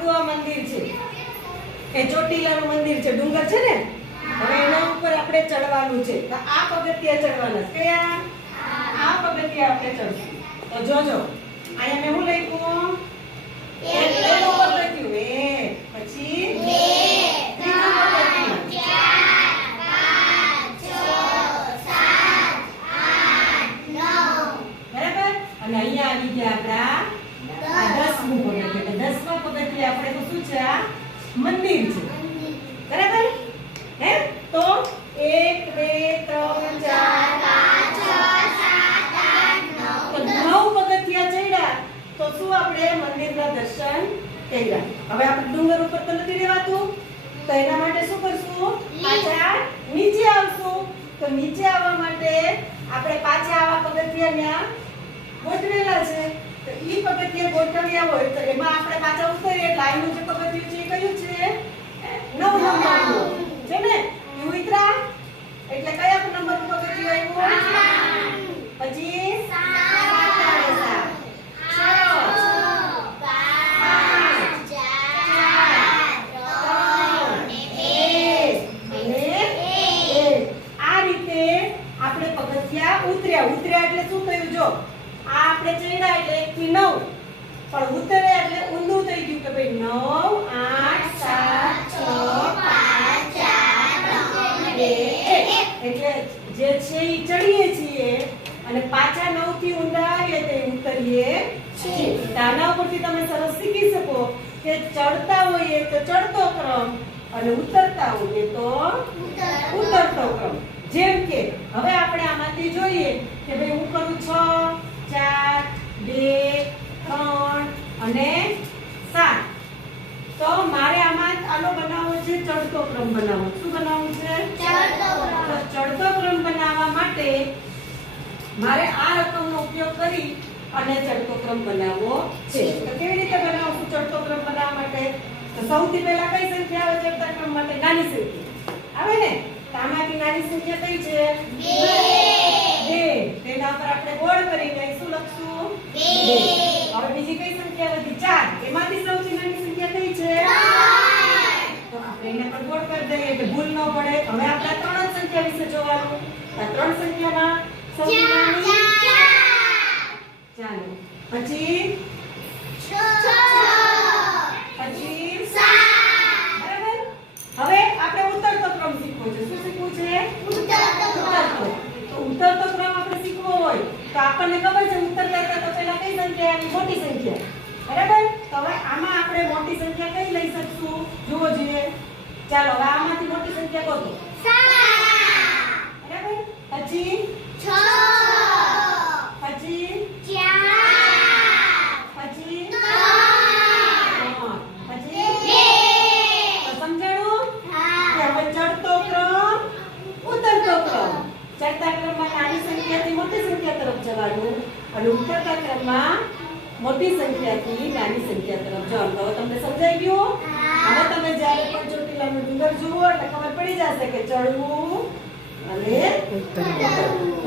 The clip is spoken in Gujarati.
આપણું આ મંદિર છે એ ચોટીલાનું મંદિર છે, ડુંગર છે ને, હવે એના ઉપર આપણે ચડવાનું છે. તો આ પગથિયા ચડવાના છે. કયા? આ પગથિયા આપણે ચડશું. તો જોજો અહીંયા મેં હું લખ્યું? એક પહેલું પગથિયું, એક, પછી ત્રીજું પગથિયું, બરાબર. અને અહીંયા આવી ગયા આપણા 10મું પગથિયું. એટલે 10મા પગથિયા આપણે તો શું છે? આ મંદિર છે, બરાબર. હે તો 1 2 3 4 5 6 7 8 9 તો 9 પગથિયા ચડ્યા. તો શું આપણે મંદિરના દર્શન કર્યા. હવે આપણે ડુંગર ઉપર તો નથી રહેવાતું, તો એના માટે શું કરશું? પાછા નીચે આવશું. તો નીચે આવવા માટે આપણે પાછા આવા પગથિયા ત્યાં ગોઠવેલા છે. તો ઈ પગથિયા ગોઠવ્યા હોય તો એમાં આપણે પાછા ઉતરીએ એટલે આનું જે પગથિયું છે એ કયું છે? 9 નંબરનું છે ને. ઈ ઉતરા એટલે કયા નંબરનું પગથિયું આવ્યું? પછી 7 ઉતર્યા એટલે શું થયું? જો આ આપણે ચડ્યા એટલે 1 થી 9, પણ ઉતર્યા એટલે ઊંધું થઈ ગયું કે ભાઈ 9 8 7 6 5 4 3 2 1 એટલે જે છે ઈ ચડીએ છીએ અને પાછા 9 થી ઊંધા આવીએ તો ઉતરીએ છીએ. આના ઉપરથી તમે સરસ શીખી શકો કે ચડતા હોઈએ તો ચડતો ક્રમ અને ઉતરતા હોઈએ તો ઉતરતો ક્રમ. જેમ કે હવે આપણે આમાંથી જોઈએ કે ભાઈ હું કરું 6 4 2 3 અને 7. તો મારે આમાં આનો બનાવવો છે ચડતો ક્રમ બનાવવો. શું બનાવવું છે? ચડતો ક્રમ બનાવવા માટે મારે આ રકમનો ઉપયોગ કરી અને ચડતો ક્રમ બનાવવો છે. તો કેવી રીતે બનાવશું ચડતો ક્રમ બનાવવા માટે? તો સૌથી પહેલા કઈ સંખ્યા આવે ચડતા ક્રમ માટે? નાની સંખ્યા આવે ને. આમાંથી નાની સંખ્યા કઈ છે? 2. તેના પર આપણે ગોળ કરીને શું લખશું? 2. હવે બીજી કઈ સંખ્યા વધી? 4. એમાંથી સૌથી નાની સંખ્યા કઈ છે? 3. તો આપણે એને પર ગોળ કરી દઈએ એટલે ભૂલ ન પડે. હવે આપણે 3 સંખ્યા વિશે જોવાનું. આ 3 સંખ્યામાં સૌથી નાની 4. ચાલો પછી 6 પછી 7. હવે આપણે ઉતરતો ક્રમ શીખવો છે. શું શીખવું છે? ઉતરતો. તો ઉતરતો ક્રમ આપણે શીખવો હોય તો આપણને ખબર છે ઉતરતા હતા તો પહેલા કઈ સંખ્યા આવી? મોટી સંખ્યા, બરાબર. તો હવે આમાં આપણે મોટી સંખ્યા કઈ લઈ શકશું? જુઓ જોઈએ. ચાલો હવે આમાંથી મોટી સંખ્યા ગોતો. 7. બરાબર. પછી 6 પછી 4 પછી 3 પછી 2. ચડતો ક્રમ ઉતરતો ક્રમ. ચડતા ક્રમમાં નાની સંખ્યાથી મોટી સંખ્યા તરફ જવાનું અને ઉતરતા ક્રમમાં મોટી સંખ્યાથી નાની સંખ્યા તરફ જવાનું. હવે તમને સમજાઈ ગયું? હવે તમે જ્યારે પણ ચોટીલાનું ડુંગર જુઓ એટલે ખબર પડી જશે કે ચડવું અને ઉતરવું.